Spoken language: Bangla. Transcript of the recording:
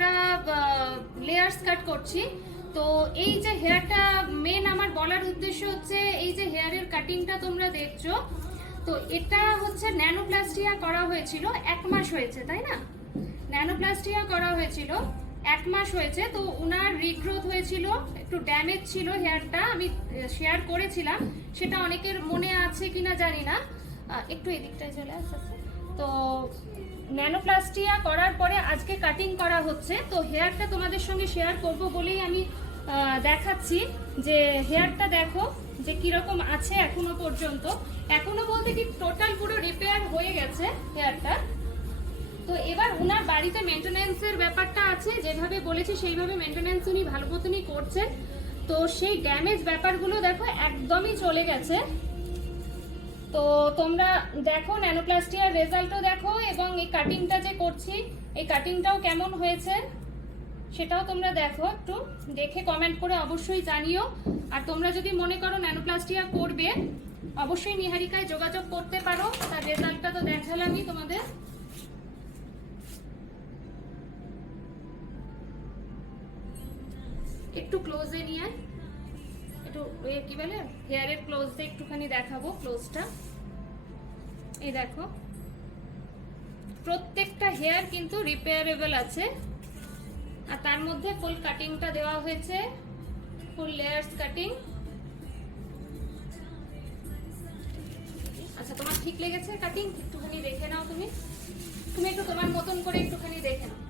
আমরা লেয়ার্স কাট করছি। তো এই যে হেয়ারটা মেন আমার বলার উদ্দেশ্য হচ্ছে এই যে হেয়ারের কাটিংটা তোমরা দেখছো, তো এটা হচ্ছে ন্যানোপ্লাস্টিয়া করা হয়েছিল, 1 মাস হয়েছে তাই না? ন্যানোপ্লাস্টিয়া করা হয়েছিল 1 মাস হয়েছে। তো উনার রিগ্রোথ হয়েছিল, একটু ড্যামেজ ছিল হেয়ারটা, আমি শেয়ার করেছিলাম, সেটা অনেকের মনে আছে কিনা জানি না। একটু এদিকটায় চলে আসছে। তো ন্যানোপ্লাস্টিয়া করার পরে আজকে কাটিং করা হচ্ছে। তো হেয়ারটা তোমাদের সঙ্গে শেয়ার করব বলেই আমি দেখাচ্ছি যে হেয়ারটা দেখো যে কিরকম আছে এখনো পর্যন্ত। এখনো বলতে কি টোটাল পুরো রিপেয়ার হয়ে গেছে হেয়ারটা। তো এবার ওনার বাড়িতে মেইনটেনেন্সের ব্যাপারটা আছে, যেভাবে বলেছি সেইভাবে মেইনটেনেন্স উনি ভালো মতনই করছেন। তো সেই ড্যামেজ ব্যাপারগুলো দেখো একদমই চলে গেছে। তো তোমরা দেখো ন্যানোপ্লাস্টিয়ার রেজাল্টও দেখো, এবং এই কাটিংটা যে করছি এই কাটিংটাও কেমন হয়েছে সেটাও তোমরা দেখো, একটু দেখে কমেন্ট করে অবশ্যই জানিও। আর তোমরা যদি মনে করো ন্যানোপ্লাস্টিয়া করবে অবশ্যই নিহারিকায় যোগাযোগ করতে পারো। তার রেজাল্টটা তো দেখালামই তোমাদের। একটু ক্লোজে নিয়ে একটু কি বলে হেয়ারের ক্লোজে একটুখানি দেখাবো ক্লোজটা। এই দেখো প্রত্যেকটা হেয়ার কিন্তু রিপেয়ারেবল আছে, আর তার মধ্যে ফুল কাটিংটা দেওয়া হয়েছে, ফুল লেয়ার্স কাটিং। আচ্ছা তোমার ঠিক লেগেছে কাটিং? একটুখানি দেখে নাও, তুমি একটু তোমার মতন করে একটুখানি দেখে নাও।